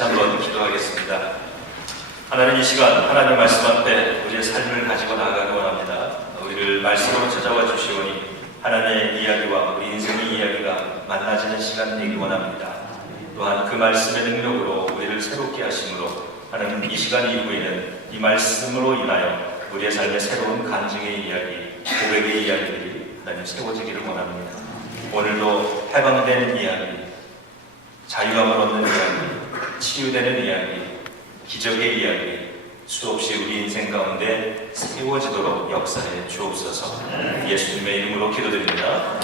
같이 한번 기도하겠습니다. 하나님, 이 시간 하나님 말씀 앞에 우리의 삶을 가지고 나아가기 원합니다. 우리를 말씀으로 찾아와 주시오니 하나님의 이야기와 우리 인생의 이야기가 만나지는 시간 되기 원합니다. 또한 그 말씀의 능력으로 우리를 새롭게 하심으로 하나님, 이 시간 이후에는 이 말씀으로 인하여 우리의 삶의 새로운 간증의 이야기, 고백의 이야기들이 하나님 세워지기를 원합니다. 오늘도 해방되는 이야기, 자유함을 얻는 이야기, 치유되는 이야기, 기적의 이야기 수없이 우리 인생 가운데 세워지도록 역사해 주옵소서. 예수님의 이름으로 기도드립니다.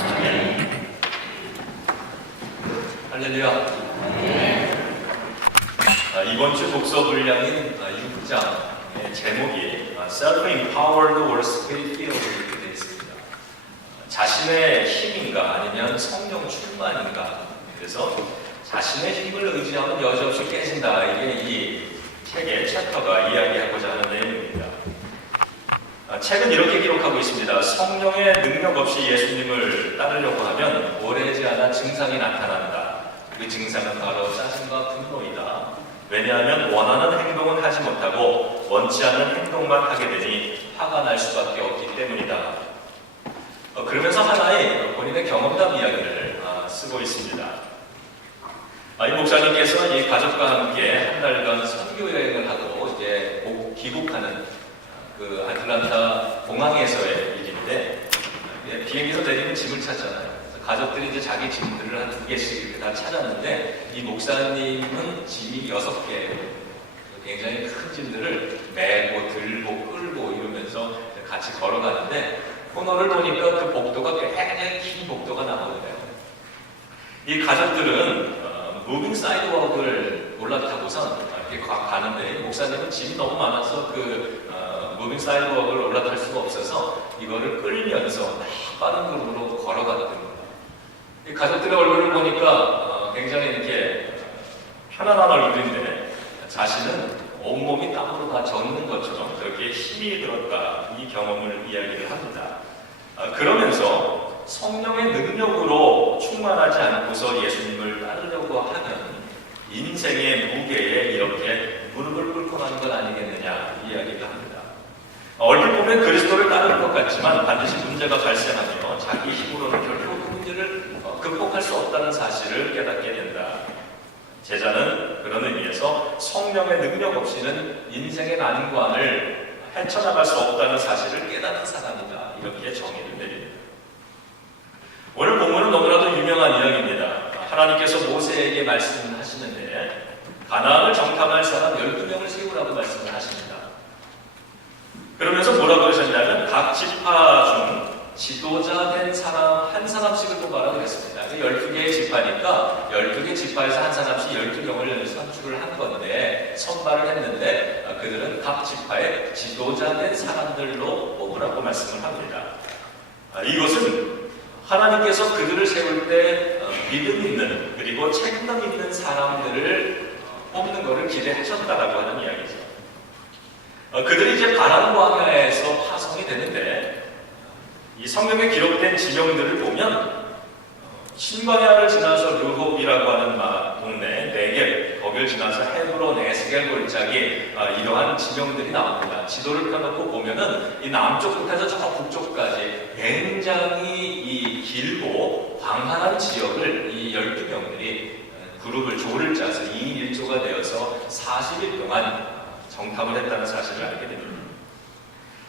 할렐루야. 이번 주 독서 분량인 6장의 제목이 Self-Empowered or Spirit-Filled 이렇게 되어 있습니다. 자신의 힘인가 아니면 성령 충만인가. 그래서 자신의 힘을 의지하면 여지없이 깨진다. 이게 이 책의 챕터가 이야기하고자 하는 내용입니다. 책은 이렇게 기록하고 있습니다. 성령의 능력 없이 예수님을 따르려고 하면 오래지 않아 증상이 나타난다. 그 증상은 바로 짜증과 분노이다. 왜냐하면 원하는 행동은 하지 못하고 원치 않는 행동만 하게 되니 화가 날 수밖에 없기 때문이다. 그러면서 하나의 본인의 경험담 이야기를 쓰고 있습니다. 이 목사님께서 이 가족과 함께 한 달간 선교 여행을 하고 이제 귀국하는 그 아틀란타 공항에서의 일인데, 비행기에서 내리면 짐을 찾잖아요. 가족들이 이제 자기 짐들을 한 2개씩 이렇게 다 찾았는데, 이 목사님은 짐이 6개, 굉장히 큰 짐들을 메고 들고 끌고 이러면서 같이 걸어가는데, 코너를 보니까 그 복도가 굉장히 긴 복도가 나오거든요. 이 가족들은 무빙 사이드워크를 올라타고선 이렇게 가는데, 목사님은 짐이 너무 많아서 그 무빙 사이드워크를 올라탈 수가 없어서 이거를 끌면서 빠른 걸음으로 걸어갔더니, 이 가족들의 얼굴을 보니까 굉장히 이렇게 편안한 얼굴인데 자신은 온몸이 땀으로 다 젖는 것처럼 그렇게 힘이 들었다. 이 경험을 이야기를 합니다. 그러면서 성령의 능력으로 충만하지 않고서 예수님을 따르려고 하는 인생의 무게에 이렇게 무릎을 꿇고 가는 것 아니겠느냐 이야기를 합니다. 얼핏 보면 그리스도를 따르는 것 같지만 반드시 문제가 발생하며 자기 힘으로는 결코 그 문제를 극복할 수 없다는 사실을 깨닫게 된다. 제자는 그런 의미에서 성령의 능력 없이는 인생의 난관을 헤쳐나갈 수 없다는 사실을 깨닫는 사람이다. 이렇게 정의를 내립니다. 오늘 본문은 너무나도 유명한 이야기입니다. 하나님께서 모세에게 말씀을 하시는데 가나안을 정탐할 사람 12명을 세우라고 말씀을 하십니다. 그러면서 뭐라고 하셨냐면 각 지파 중 지도자 된 사람 한 사람씩을 뽑아라 그랬습니다. 12개의 지파니까 12개 지파에서 한 사람씩 12명을 선출을 한 건데, 선발을 했는데 그들은 각 지파의 지도자 된 사람들로 뽑으라고 말씀을 합니다. 이것은 하나님께서 그들을 세울 때 믿음 있는 그리고 책임감 있는 사람들을 뽑는 것을 기대하셨다라고 하는 이야기죠. 그들이 이제 바람 광야에서 파송이 되는데, 이 성경에 기록된 지명들을 보면 신광야를 지나서 르홉이라고 하는 동네 네겝, 거기를 지나서 헤브론, 에스겔 골짜기, 이러한 지명들이 나옵니다. 지도를 펴놓고 보면은 이 남쪽부터 해서 저 북쪽까지 굉장히 이 길고 광활한 지역을 이 12명들이 그룹을 조를 짜서 2인 1조가 되어서 40일 동안 정탐을 했다는 사실을 알게 됩니다.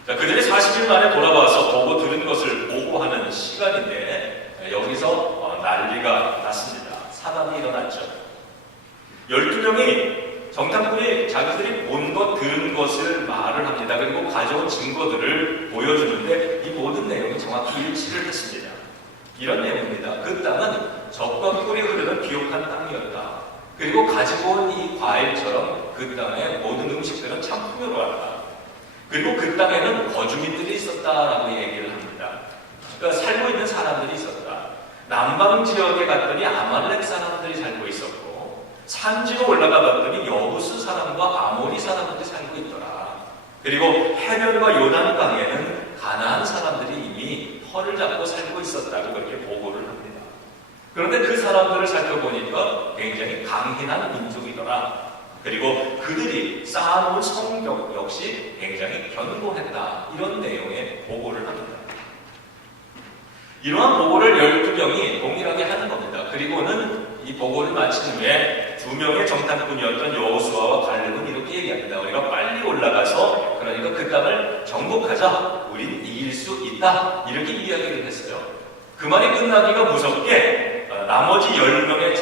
그들이 40일 만에 돌아와서 보고 들은 것을 보고하는 시간인데, 여기서 난리가 났습니다. 사단이 일어났죠. 12명이 정탐꾼이 자기들이 본 것, 들은 것을 말을 합니다. 그리고 가져온 증거들을 보여주는데 이 모든 내용이 정확히 일치를 했습니다. 이런 내용입니다. 그 땅은 적과 꿀이 흐르는 비옥한 땅이었다. 그리고 가지고 온 이 과일처럼 그 땅의 모든 음식들은 참 풍요로웠다. 그리고 그 땅에는 거주민들이 있었다라고 얘기를 합니다. 그러니까 살고 있는 사람들이 있었다. 남방 지역에 갔더니 아말렉 사람들이 살고 있었고, 산지로 올라가 봤더니 여부스 사람과 아모리 사람들이 살고 있더라. 그리고 해변과 요단강에는 가나안 사람들이 이미 터를 잡고 살고 있었다고 그렇게 보고를 합니다. 그런데 그 사람들을 살펴보니까 굉장히 강인한 민족이더라. 그리고 그들이 쌓아놓은 성격 역시 굉장히 견고했다. 이런 내용의 보고를 합니다. 이러한 보고를 12명이 동일하게 하는 겁니다. 그리고는 이 보고를 마친 후에 2명의 정탐꾼이었던 여호수아와 갈렙은 이렇게 얘기합니다. 우리가 빨리 올라가서 그러니까 그 땅을 정복하자. 우린 이길 수 있다. 이렇게 이야기를 했어요. 그 말이 끝나기가 무섭게 나머지 10명의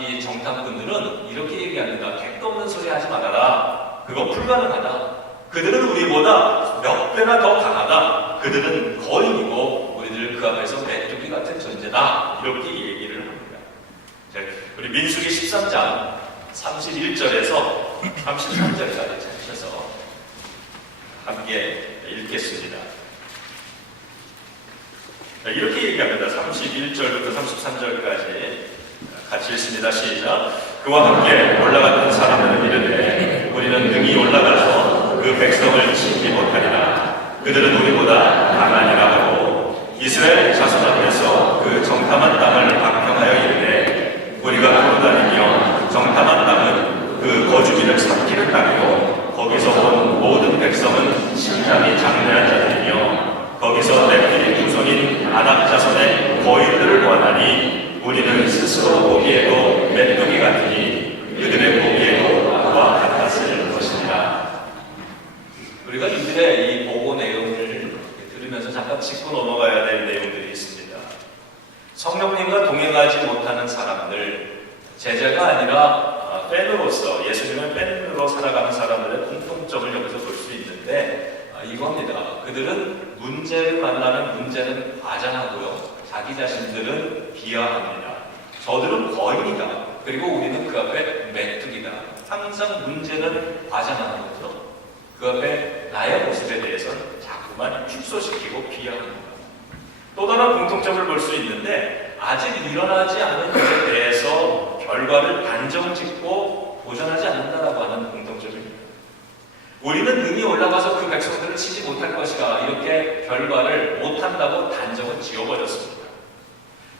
이 정탐꾼들은 이렇게 얘기합니다. 택도 없는 소리 하지 말아라. 그거 불가능하다. 그들은 우리보다 몇 배나 더 강하다. 그들은 거인이고 우리들 그 앞에서 메뚜기 같은 존재다. 이렇게 얘기를 합니다. 우리 민수기 13장 31절에서 33절까지 찾으셔서 함께 읽겠습니다. 이렇게 얘기합니다. 31절부터 33절까지 같이 읽습니다. 시작. 그와 함께 올라갔던 사람들은 이르되 우리는 능히 올라가서 그 백성을 치지 못하리라. 그들은 우리보다 강하니라 하고 이스라엘 자손 앞에서 그 정탐한 땅을 박평하여 이르되 우리가 두루 다니며 정탐한 땅은 그 거주민을 삼키는 땅이고 거기서 온 모든 백성은 심장이 장대한 자들이며 거기서 넷들이 후손인 아낙 자손의 거인들을 원하니 우리는 스스로 보기에도 메뚜기 같으니 그들의 보기에도 그와 같았을 것입니다. 우리가 이들의 이 보고 내용을 들으면서 잠깐 짚고 넘어가야 될 내용들이 있습니다. 성령님과 동행하지 못하는 사람들, 제자가 아니라 팬으로서 예수님을 팬으로 살아가는 사람들의 공통점을 여기서 볼 수 있는데 이겁니다. 그들은 문제를 만나면 문제는 과장하고요. 자기 자신들은 비하합니다. 저들은 거인이다. 그리고 우리는 그 앞에 메뚜기다. 항상 문제는 과장하는 거죠. 그 앞에 나의 모습에 대해서는 자꾸만 축소시키고 비하합니다. 또 다른 공통점을 볼 수 있는데 아직 일어나지 않은 것에 대해서 결과를 단정짓고 도전하지 않는다라고 하는 공통점입니다. 우리는 능히 올라가서 그 백성들을 치지 못할 것이다. 이렇게 결과를 못한다고 단정을 지어버렸습니다.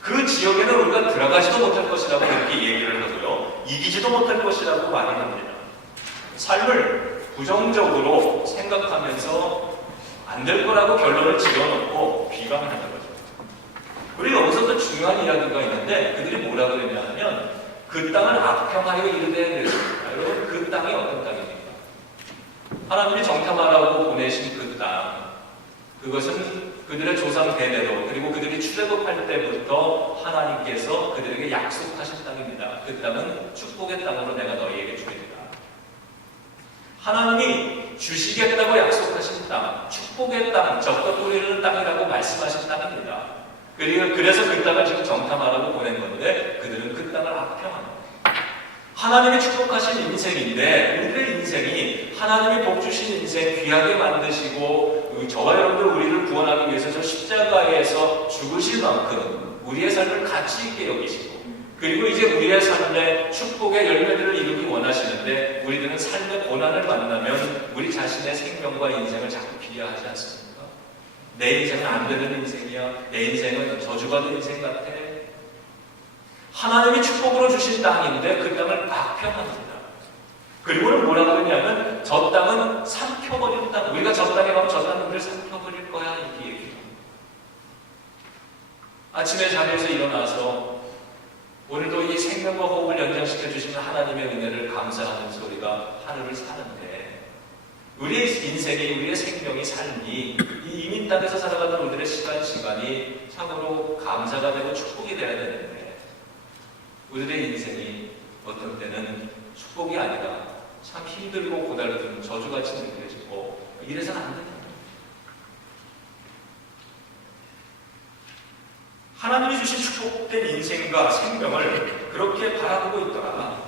그 지역에는 우리가 들어가지도 못할 것이라고 이렇게 얘기를 하고요. 이기지도 못할 것이라고 말을 합니다. 삶을 부정적으로 생각하면서 안 될 거라고 결론을 지어놓고 비방하는 거죠. 그리고 여기서 또 중요한 이야기가 있는데 그들이 뭐라 그랬냐 하면 그 땅을 악평하여 이르되 그랬습니다. 여러분 그 땅이 어떤 땅입니까? 하나님이 정탐하라고 보내신 그 땅, 그것은 그들의 조상 대대로 그리고 그들이 출애굽할 때부터 하나님께서 그들에게 약속하신 땅입니다. 그 땅은 축복의 땅으로 내가 너희에게 주리라. 하나님이 주시겠다고 약속하신 땅, 축복의 땅, 적과 꿀이 흐르는 땅이라고 말씀하신 땅입니다. 그래서 그 땅을 지금 정탐하라고 보낸 건데 그들은 그 땅을 악평합니다. 하나님이 축복하신 인생인데 우리의 인생이 하나님이 복 주신 인생 귀하게 만드시고 저와 여러분들 우리를 구원하기 위해서 저 십자가에서 죽으실 만큼 우리의 삶을 가치 있게 여기시고 그리고 이제 우리의 삶에 축복의 열매들을 이루기 원하시는데 우리들은 삶의 고난을 만나면 우리 자신의 생명과 인생을 자꾸 비하하지 않습니까? 내 인생은 안 되는 인생이야. 내 인생은 저주받은 인생 같아. 하나님이 축복으로 주신 땅인데 그 땅을 악평합니다. 그리고는 뭐라고 하냐면 저 땅은 삼켜버릴 땅. 우리가 저 땅에 가면 저 땅을 삼켜버릴 거야. 이렇게 얘기해요. 아침에 자리에서 일어나서 오늘도 이 생명과 호흡을 연장시켜 주시는 하나님의 은혜를 감사하는 소리가 하늘을 사는데 우리의 인생이 우리의 생명이 삶이 이 이민 땅에서 살아가는 우리들의 시간이 참으로 감사가 되고 축복이 되어야 되는데 우리들의 인생이 어떤 때는 축복이 아니라 참 힘들고 고달픈 저주같이 느껴지고 이래서는 안 된다. 하나님이 주신 축복된 인생과 생명을 그렇게 바라보고 있더라.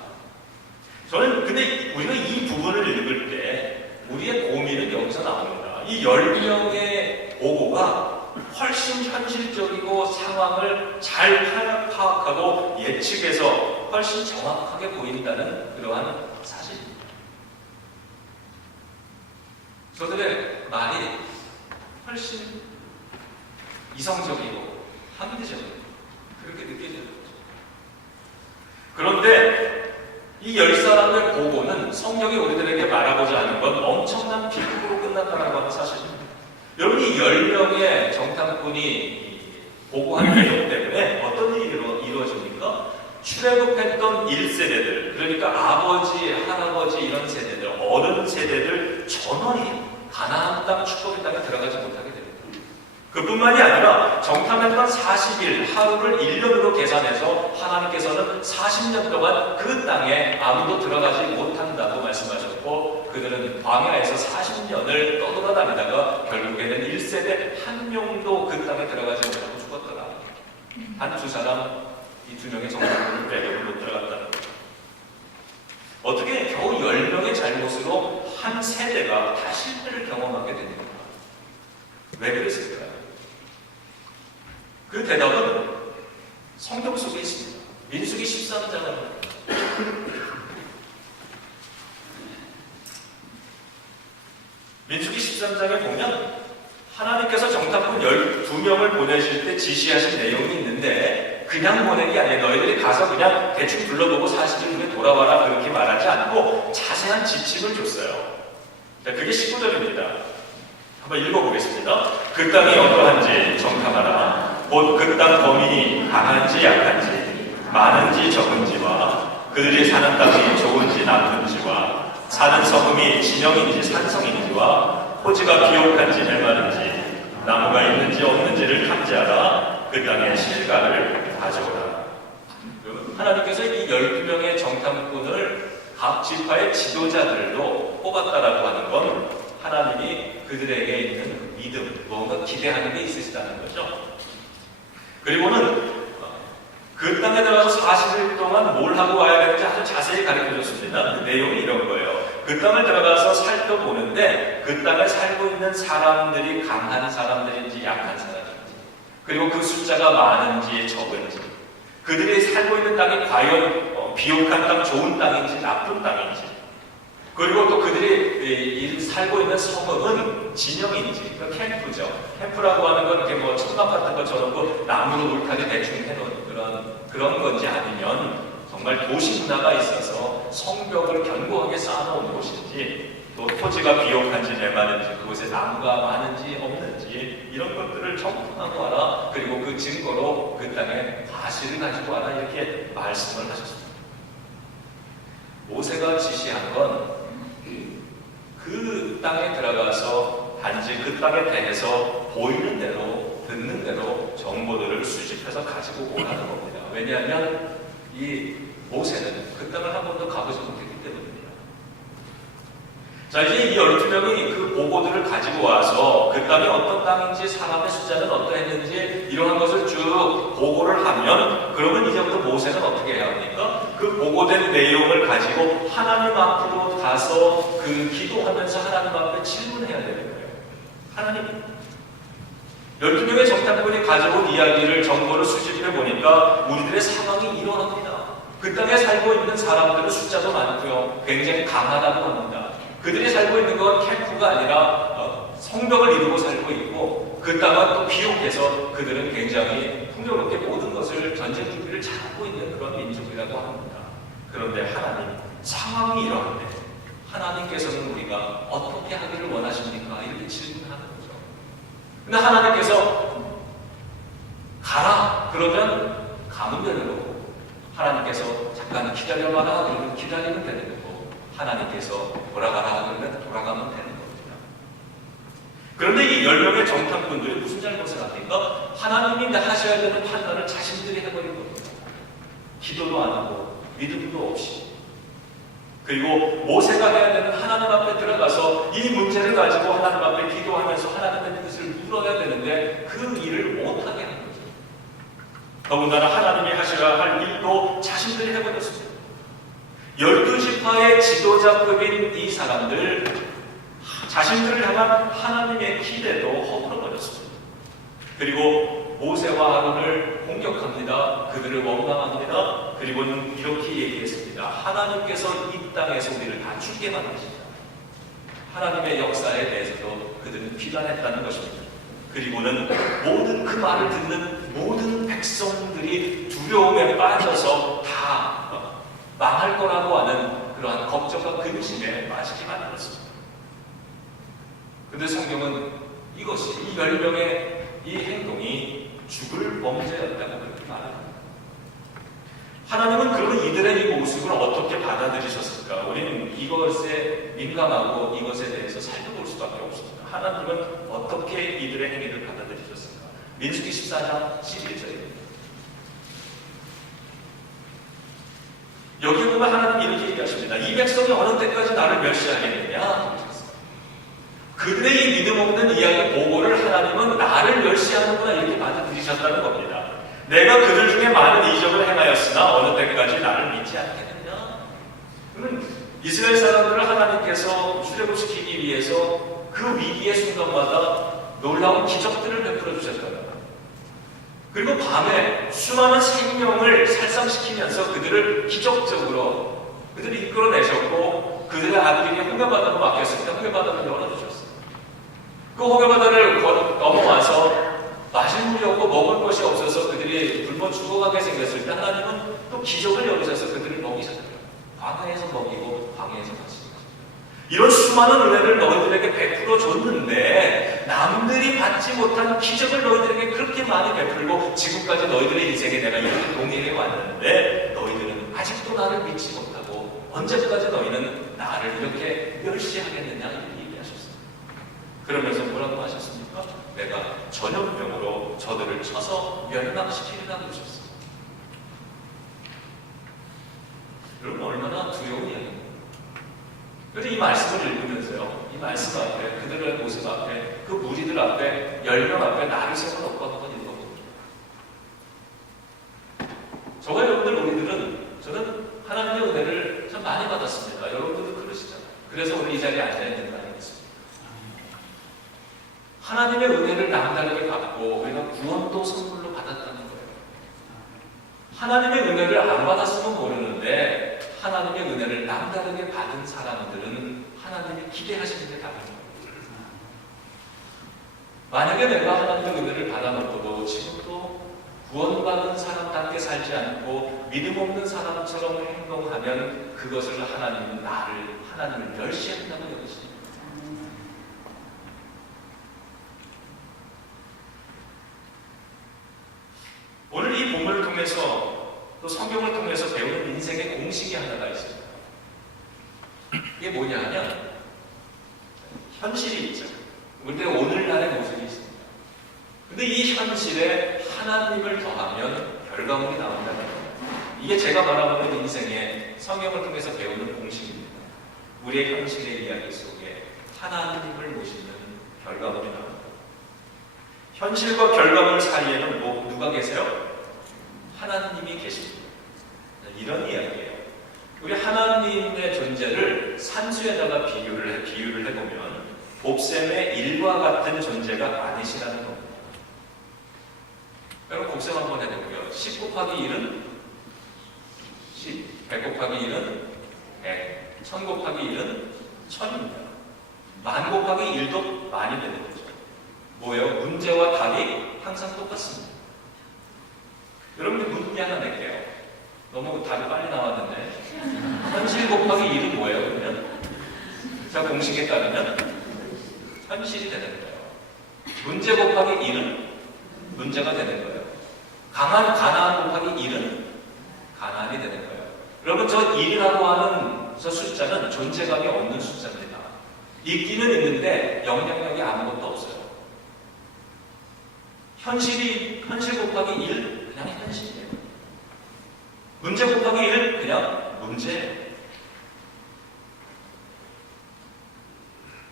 저는 근데 우리가 이 부분을 읽을 때 우리의 고민은 여기서 나옵니다. 이 10명의 보고가 훨씬 현실적이고 상황을 잘 파악하고 예측해서 훨씬 정확하게 보인다는 그러한 사실입니다. 저들의 말이 훨씬 이성적이고 합리적이고 그렇게 느껴져요. 그런데 이 10사람의 보고는 성경이 우리들에게 말하고자 하는 건 엄청난 비극으로 끝난다는 하는 사실입니다. 여러분, 이 10명의 정탐꾼이 보고한 내용 때문에 어떤 일이 이루어집니까? 출애굽했던 1세대들, 그러니까 아버지, 할아버지 이런 세대들, 어른 세대들 전원이 가나안 땅 축복의 땅에 들어가지 못하게 됩니다. 그뿐만이 아니라 정탐했던 40일, 하루를 1년으로 계산해서 하나님께서는 40년 동안 그 땅에 아무도 들어가지 못한다고 말씀하셨고, 그들은 광야에서 40년을 떠돌아다니다가 결국에는 1세대 한 명도 그 땅에 들어가지 못하고 죽었더라. 한 두 사람, 이 두 명의 정탐꾼을 배경을 못 들어갔다는 거죠. 어떻게 겨우 10명의 잘못으로 한 세대가 다 실패를 경험하게 됩니까? 왜 그랬을까요? 그 대답은 성경 속에 있습니다. 민수기 13장을 민수기 13장에 보면 하나님께서 정탐꾼 12명을 보내실 때 지시하신 내용이 있는데, 그냥 보낸 게 아니에요. 너희들이 가서 그냥 대충 둘러보고 40일 후에 돌아와라, 그렇게 말하지 않고 자세한 지침을 줬어요. 그게 19절입니다. 한번 읽어보겠습니다. 그 땅이 어떠한지 정탐하라. 곧 그 땅 범인이 강한지 약한지, 많은지 적은지와 그들이 사는 땅이 좋은지 나쁜지와 사는 성읍이 진영인지 산성인지와 토지가 비옥한지 메마른지 나무가 있는지 없는지를 탐지하라. 그 땅의 실과를 가져오라. 하나님께서 이 12명의 정탐꾼을 각 지파의 지도자들로 뽑았다라고 하는 건 하나님이 그들에게 있는 믿음, 뭔가 기대하는 게 있으시다는 거죠. 그리고는 그 땅에 들어가서 40일 동안 뭘 하고 와야 되는지 아주 자세히 가르쳐줬습니다. 그 내용이 이런 거예요. 그 땅을 들어가서 살펴보는데 그 땅에 살고 있는 사람들이 강한 사람들인지 약한 사람인지, 그리고 그 숫자가 많은지 적은지, 그들이 살고 있는 땅이 과연 비옥한 땅, 좋은 땅인지 나쁜 땅인지, 그리고 또 그들이 살고 있는 성읍은 진영인지, 그 캠프죠. 캠프라고 하는 건 이렇게 뭐 천막 같은 것처럼 그 나무로 울타리 대충 해놓은 그런 건지, 아니면 정말 도시 문화가 있어서 성벽을 견고하게 쌓아놓은 곳인지, 또 토지가 비옥한지 메마른지, 그곳에 나무가 많은지 없는지, 이런 것들을 점검하고 와라. 그리고 그 증거로 그 땅에 과실을 가지고 와라. 이렇게 말씀을 하셨습니다. 모세가 지시한 건 그 땅에 들어가서 단지 그 땅에 대해서 보이는 대로, 듣는 대로 정보들을 수집해서 가지고 오라는 겁니다. 왜냐하면 이 모세는 그 땅을 한 번도 가보지 못했기 때문입니다. 자, 이제 이 12명이 그 보고들을 가지고 와서 그 땅이 어떤 땅인지, 사람의 숫자는 어떠했는지, 이러한 것을 쭉 보고를 하면, 그러면 이제부터 모세는 어떻게 해야 합니까? 그 보고된 내용을 가지고 하나님 앞으로 가서 그 기도하면서 하나님 앞에 질문해야 되는 거예요. 하나님, 12명의 정탐꾼이 가져온 이야기를, 정보를 수집해 보니까 우리들의 상황이 이러합니다. 그 땅에 살고 있는 사람들은 숫자도 많고요, 굉장히 강하다고 합니다. 그들이 살고 있는 건 캠프가 아니라 성벽을 이루고 살고 있고, 그 땅은 또 비옥해서 그들은 굉장히 풍요롭게 모든 것을, 전쟁 준비를 잘하고 있는 그런 민족이라고 합니다. 그런데 하나님, 상황이 이러한데 하나님께서는 우리가 어떻게 하기를 원하십니까? 이렇게 질문하는 거죠. 근데 하나님께서 가라 그러면 가면 되는 거고, 하나님께서 잠깐 기다려봐라 그러면 기다리면 되는 거고, 하나님께서 돌아가라 그러면 돌아가면 되는 겁니다. 그런데 이 10명의 정탐꾼들이 무슨 잘못을 합니까? 하나님이 하셔야 되는 판단을 자신들이 해버린 겁니다. 기도도 안 하고 믿음도 없이. 그리고 모세가 해야 되는 하나님 앞에 들어가서 이 문제를 가지고 하나님 앞에 기도하면서 하나님의 뜻을 물어야 되는데 그 일을 못하게 한 거죠. 더군다나 하나님이 하셔야 할 일도 자신들이 해버렸습니다. 12지파의 지도자급인 이 사람들, 자신들을 향한 하나님의 기대도 허물어버렸습니다. 그리고 모세와 아론을 공격합니다. 그들을 원망합니다. 그리고는 이렇게 얘기했습니다. 하나님께서 이 땅에서 우리를 다 죽게 만드신다. 하나님의 역사에 대해서도 그들은 비난했다는 것입니다. 그리고는 모든 그 말을 듣는 모든 백성들이 두려움에 빠져서 다 망할 거라고 하는 그러한 걱정과 근심에 빠지게 만들었습니다. 근데 성경은 이것이, 이 10명의 이 행동이 죽을 범죄였다고 그렇게 말합니다. 하나님은 그러면 이들의 이 모습을 어떻게 받아들이셨을까? 우리는 이것에 민감하고 이것에 대해서 살펴볼 수밖에 없습니다. 하나님은 어떻게 이들의 행위를 받아들이셨을까? 민수기 14장 11절입니다. 여기 보면 하나님이 이렇게 얘기하십니다. 이 백성이 어느 때까지 나를 멸시하겠느냐? 그들의 이 믿음 없는 이야기 보고를 하나님은 나를 멸시하는구나 이렇게 받아들이셨다는 겁니다. 내가 그들 중에 많은 이적을 행하였으나 어느 때까지 나를 믿지 않겠느냐? 그러면 이스라엘 사람들을 하나님께서 출애굽시키기 위해서 그 위기의 순간마다 놀라운 기적들을 베풀어 주셨다. 그리고 밤에 수많은 생명을 살상시키면서 그들을 기적적으로 그들을 이끌어내셨고 그들의 앞길이 홍해바다로 막혔을 때 홍해바다를 열어주셨어요. 그 홍해바다를 넘어와서 마실 물이 없고 먹을 것이 없어서 그들이 굶어 죽어가게 생겼을 때 하나님은 또 기적을 열으셔서 그들을 먹이셨어요. 광야에서 먹이고 광야에서 마시고. 이런 수많은 은혜를 너희들에게 베풀어 줬는데 남들이 받지 못한 기적을 너희들에게 그렇게 많이 베풀고 지금까지 너희들의 인생에 내가 이렇게 동행해 왔는데 너희들은 아직도 나를 믿지 못하고 언제까지 너희는 나를 이렇게 멸시하겠느냐 이렇게 얘기하셨어요. 그러면서 뭐라고 하셨습니까? 내가 전염병으로 저들을 쳐서 멸망시키리라 그러셨어요. 여러분 얼마나 두려운 이야기입니까? 그런데 이 말씀을 읽으면서요, 이 말씀 앞에, 그들의 모습 앞에, 그 무리들 앞에, 10명 앞에 나를 세워놓고 한번 읽어봅니다. 저와 여러분들, 우리들은, 저는 하나님의 은혜를 참 많이 받았습니다. 여러분들도 그러시잖아요. 그래서 오늘 이 자리에 앉아있는 거 아니겠습니까? 하나님의 은혜를 남다르게 받고, 우리가 구원도 선물로 받았다는 거예요. 하나님의 은혜를 안 받았으면 모르는데, 하나님의 은혜를 남다르게 받은 사람들은 하나님이 기대하시는 게 다른 거예요. 만약에 내가 하나님의 은혜를 받아놓고도 지금도 구원받은 사람답게 살지 않고 믿음 없는 사람처럼 행동하면 그것을 하나님은 하나님을 멸시한다고 여기십니다. 오늘 이 본문을 통해서 또 성경을 통해서 배우는 인생의 공식이 하나가 있습니다. 이게 뭐냐 하면 현실이 있죠. 근데 오늘날의 모습이 있습니다. 근데 이 현실에 하나님을 더하면 결과물이 나온다는 거예요. 이게 제가 바라보는 인생의 성경을 통해서 배우는 공식입니다. 우리의 현실의 이야기 속에 하나님을 모시는 결과물이 나옵니다. 현실과 결과물 사이에는 누가 계세요? 하나님이 계십니다. 이런 이야기예요. 우리 하나님의 존재를 산수에다가 비유를 해보면 곱셈의 1과 같은 존재가 아니시라는 겁니다. 여러분 곱셈 한번 해보고요. 10 곱하기 1은 10, 100 곱하기 1은 100, 1000 곱하기 1은 1000입니다. 만 곱하기 1도 많이 되는 거죠. 뭐예요? 문제와 답이 항상 똑같습니다. 여러분들 문제 하나 낼게요. 너무 답이 빨리 나왔는데 현실 곱하기 1은 뭐예요? 그러면 자 공식에 따르면 현실이 되는 거예요. 문제 곱하기 1은 문제가 되는 거예요. 가나안 곱하기 1은 가나안이 되는 거예요. 여러분 저 1이라고 하는 저 숫자는 존재감이 없는 숫자입니다. 있기는 있는데 영향력이 아무것도 없어요. 현실 곱하기 1 그냥 현실이에요. 문제 곱하기 1 그냥 문제.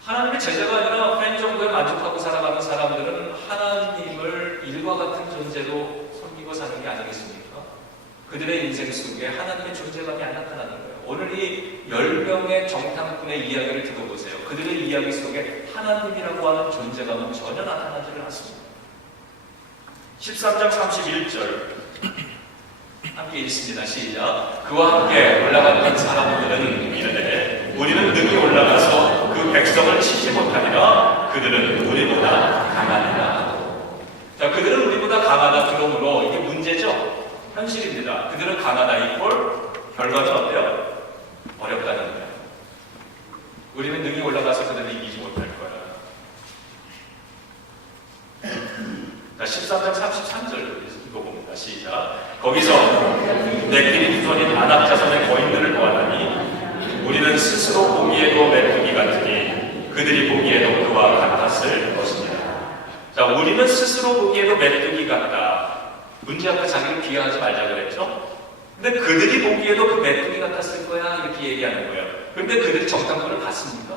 하나님의 제자가 아니라 팬 정도에 만족하고 살아가는 사람들은 하나님을 일과 같은 존재로 섬기고 사는 게 아니겠습니까? 그들의 인생 속에 하나님의 존재감이 안 나타나는 거예요. 오늘 이 10명의 정탐꾼의 이야기를 들어보세요. 그들의 이야기 속에 하나님이라고 하는 존재감은 전혀 나타나지를 않습니다. 13장 31절 함께 읽습니다. 시작. 그와 함께 올라갔던 사람들은 이르되 우리는 능히 올라가서 그 백성을 치지 못하리라. 그들은 우리보다 강하니라. 자, 그들은 우리보다 강하다. 그러므로 이게 문제죠. 현실입니다. 그들은 강하다 이꼴 결과는 어때요? 어렵다는 거야. 우리는 능히 올라가서 그들을 이기지 못할 거야. 자, 13장 33절 읽어봅니다. 시작. 거기서 내끼리 후손인 아낙 자손의 거인들을 보았더니 우리는 스스로 보기에도 메뚜기 같으니 그들이 보기에도 그와 같았을 것입니다. 자, 우리는 스스로 보기에도 메뚜기 같다. 문제 앞에 자기를 비하하지 말자 그랬죠? 근데 그들이 보기에도 그 메뚜기 같았을 거야 이렇게 얘기하는 거예요. 근데 그들이 정탐꾼을 봤습니까?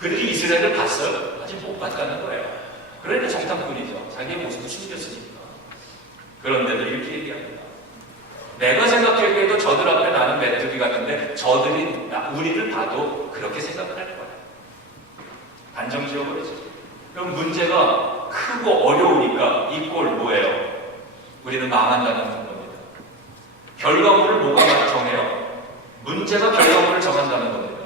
그들이 이스라엘을 봤어요? 아직 못 봤다는 거예요. 그러니까 정탐꾼이죠. 자기의 모습을 숨겼으니까. 그런데도 이렇게 얘기합니다. 내가 생각하기에도 저들 앞에 나는 메뚜기 같은데 저들이 우리를 봐도 그렇게 생각을 할 거야. 단정 지어버리죠. 그럼 문제가 크고 어려우니까 이 꼴 뭐예요? 우리는 망한다는 겁니다. 결과물을 뭐가 정해요? 문제가 결과물을 정한다는 겁니다.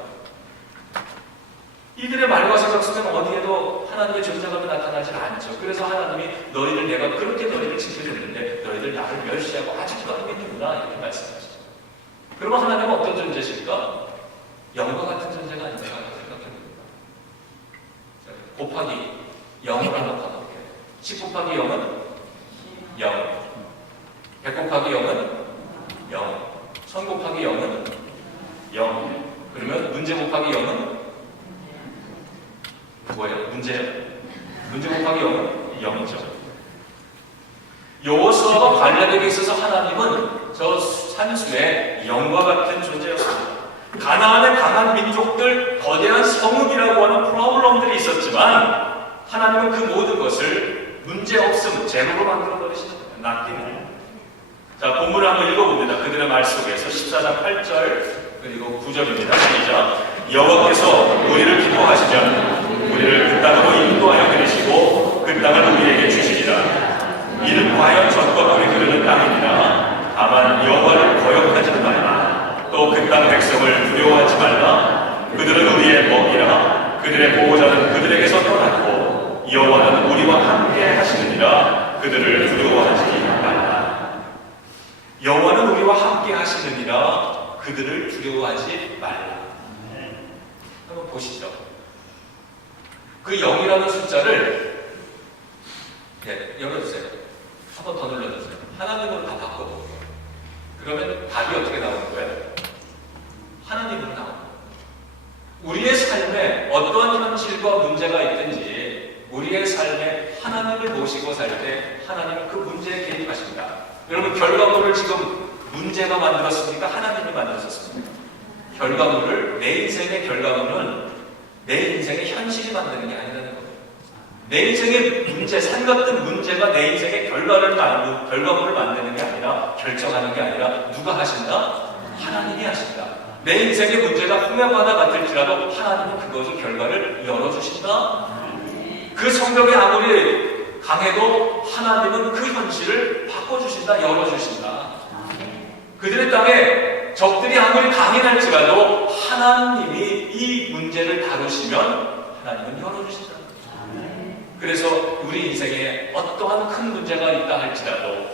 이들의 말과 생각 속에는 어디에도 하나님의 존재감이 나타나지 않죠. 그래서 하나님이 너희를 내가 그렇게 너희를 지켜줬는데 너희들 나를 멸시하고 아직도 안 믿는구나 이렇게 말씀하시죠. 그러면 하나님은 어떤 존재실까? 영과 같은 존재가 아닌가 생각합니다. 곱하기 0을 하나 가볼게요. 10 곱하기 0은 0. 100 곱하기 0은 0. 1000 곱하기 0은 0. 그러면 문제 곱하기 0은 뭐예요? 문제요? 문제 곱하기 0은 0이죠. 여호수아와 갈렙에게 있어서 하나님은 저 산수의 영과 같은 존재였습니다. 가나안의 강한 민족들, 거대한 성읍이라고 하는 프로블럼들이 있었지만 하나님은 그 모든 것을 문제없음, 제로로 만들어버리시는 거예요. 낫기는. 자, 본문을 한번 읽어봅니다. 그들의 말 속에서 14장 8절 그리고 9절입니다. 시작. 여호와께서 우리를 기뻐하시면 우리를 그 땅으로 인도하여 그리시고 그 땅을 우리에게 주시리라. 이는 과연 젖과 꿀이 흐르는 땅이니라. 다만 여호와를 거역하지 말라. 또 그 땅 백성을 두려워하지 말라. 그들은 우리의 먹이라. 그들의 보호자는 그들에게서 떠났고 여호와는 우리와 함께 하시느니라. 그들을 두려워하지 말라. 여호와는 우리와 함께 하시느니라. 그들을 두려워하지 말라. 한번 보시죠. 그 0이라는 숫자를 열어주세요. 한 번 더 눌러주세요. 하나님으로 다 바꿔볼게요. 그러면 답이 어떻게 나오는 거예요? 하나님으로 나오는 거예요. 우리의 삶에 어떠한 현실과 문제가 있든지 우리의 삶에 하나님을 모시고 살 때 하나님은 그 문제에 개입하십니다. 여러분, 결과물을 지금 문제가 만들었습니까? 하나님이 만들었습니까? 결과물을, 내 인생의 결과물은 내 인생의 현실이 만드는 게 아니라는 겁니다. 내 인생의 문제, 산 같은 문제가 내 인생의 결과물을 만드는 게 아니라, 결정하는 게 아니라 누가 하신다? 하나님이 하신다. 내 인생의 문제가 홍해바다 같을지라도 하나님은 그것의 결과를 열어주신다. 그 성벽이 아무리 강해도 하나님은 그 현실을 바꿔주신다, 열어주신다. 그들의 땅에 적들이 아무리 강인할지라도 하나님이 이 문제를 다루시면 하나님은 열어주신다. 그래서 우리 인생에 어떠한 큰 문제가 있다 할지라도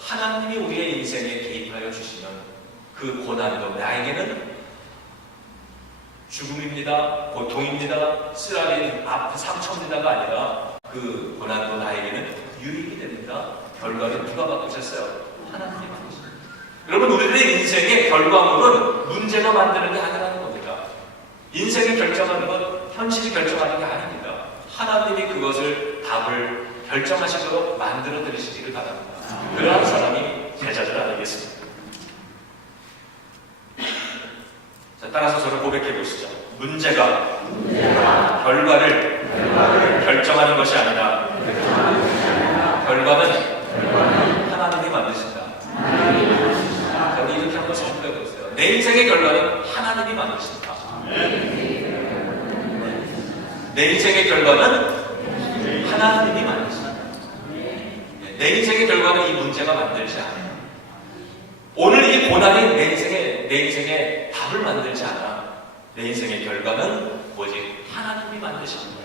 하나님이 우리의 인생에 개입하여 주시면 그 고난도 나에게는 죽음입니다, 고통입니다, 쓰라린 아픈 상처입니다가 아니라 그 고난도 나에게는 유익이 됩니다. 결과를 누가 바꾸셨어요? 하나님이 바꾸셨습니다. 여러분, 우리들의 인생의 결과물은 문제가 만드는 게 아니라는 겁니다. 인생이 결정하는 건 현실이 결정하는 게 아닙니다. 하나님이 그것을 답을 결정하시도록 만들어 드리시기를 바랍니다. 그러한 사람이 제자들 아니겠습니까? 자, 따라서 저를 고백해 보시죠. 문제가 결과를 결정하는 것이 아니라 결과는 하나님이 만드신다. 저는 이렇게 한번 생각해 보세요. 내 인생의 결과는 하나님이 만드신다. 내 인생의 결과는 하나님이 만드신다. 내 인생의 결과는 이 문제가 만들지 않아요. 오늘 이 고난이 내 인생의 답을 만들지 않아. 내 인생의 결과는 오직 하나님이 만드시는 거예요.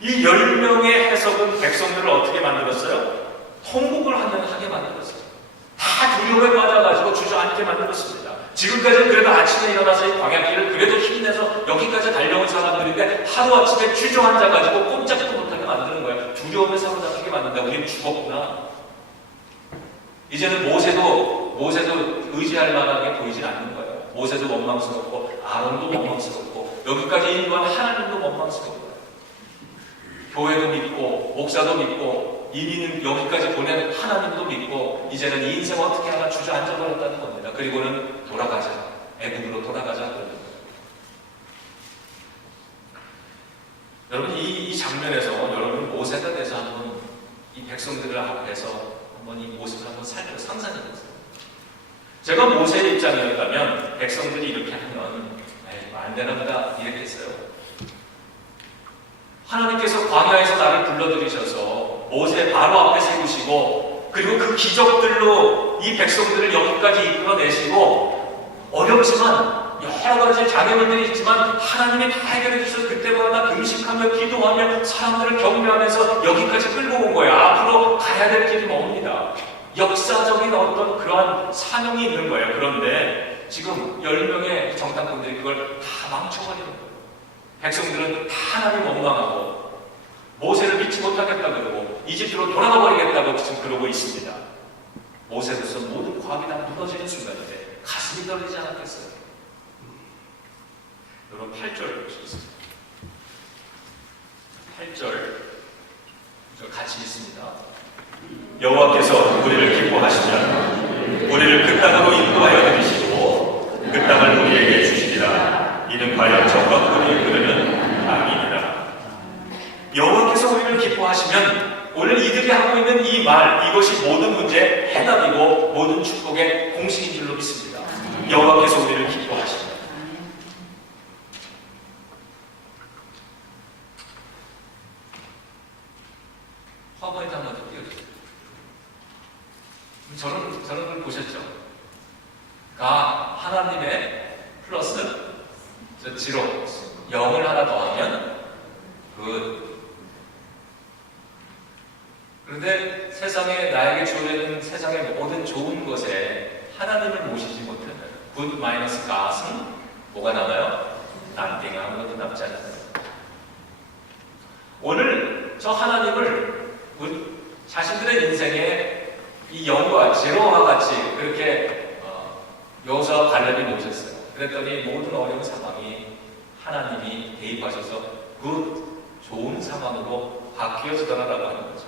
이 10명의 해석은 백성들을 어떻게 만들었어요? 통곡을 하게 만들었어요. 다 두려움에 빠져가지고 주저앉게 만들었습니다. 지금까지는 그래도 아침에 일어나서 이 광야길을 그래도 힘내서 여기까지 달려온 사람들인데 하루아침에 주저앉아가지고 꼼짝도 못하게 만드는 거예요. 두려움에 사로잡히게 만든다. 우린 죽었구나. 이제는 모세도 의지할 만하게 보이질 않는 거예요. 모세도 원망스럽고 아론도 원망스럽고 여기까지 인도한 하나님도 원망스러워요. 교회도 믿고 목사도 믿고 이민은 여기까지 보낸 하나님도 믿고 이제는 이 인생 어떻게 하나 주저앉아 버렸다는 겁니다. 그리고는 돌아가자. 애굽으로 돌아가자. 여러분 이 장면에서 여러분 모세가 돼서 한번 이 백성들을 앞에서 한번 이 모습을 한번 상상해 보세요. 제가 모세의 입장이었다면 백성들이 이렇게 하면 안 되나 보다 이렇게 했어요. 하나님께서 광야에서 나를 불러들이셔서 모세 바로 앞에 세우시고 그리고 그 기적들로 이 백성들을 여기까지 이끌어내시고 어렵지만 여러 가지 장애물들이 있지만 하나님이 다 해결해 주셔서 그때마다 금식하며 기도하며 사람들을 격려하면서 여기까지 끌고 온 거예요. 앞으로 가야 될 길이 멉니다. 역사적인 어떤 그러한 사명이 있는 거예요. 그런데 지금 10명의 정탐꾼들이 그걸 다 망쳐버리는 거예요. 백성들은 다 하나님 원망하고 모세를 믿지 못하겠다 그러고 이집트로 돌아가 버리겠다고 지금 그러고 있습니다. 모세로서 모든 과학이 다 무너지는 순간인데 가슴이 떨리지 않았겠어요? 여러분 8절 보시겠어요? 8절 같이 읽습니다. 여호와께서 우리를 기뻐하시면 우리를 그 땅으로 인도하여 들이시고 그 땅을 우리에게 주시리라. 이는 과연 적과 꿀이 흐르는 땅이니라. 여호와께서 우리를 기뻐하시면 오늘 이들이 하고 있는 이 말, 이것이 모든 문제의 해답이고 모든 축복의 공식인 줄로 믿습니다. 여호와께서 우리를 기뻐하십니다. 파워포인트 한번 더 띄워주세요. 저런 걸 보셨죠? 하나님의 플러스 지로 0을 하나 더하면 그런데 세상에 나에게 주어지는 세상의 모든 좋은 것에 하나님을 모시지 못하면 good 마이너스 god은 뭐가 남아요? nothing, 아무것도 남지 않아요. 오늘 저 하나님을 자신들의 인생에 이 0과 제로와 같이 그렇게 여호수아와 갈렙이 모셨어요. 그랬더니 모든 어려운 상황이 하나님이 개입하셔서 그 좋은 상황으로 바뀌어지더라라고 하는 거죠.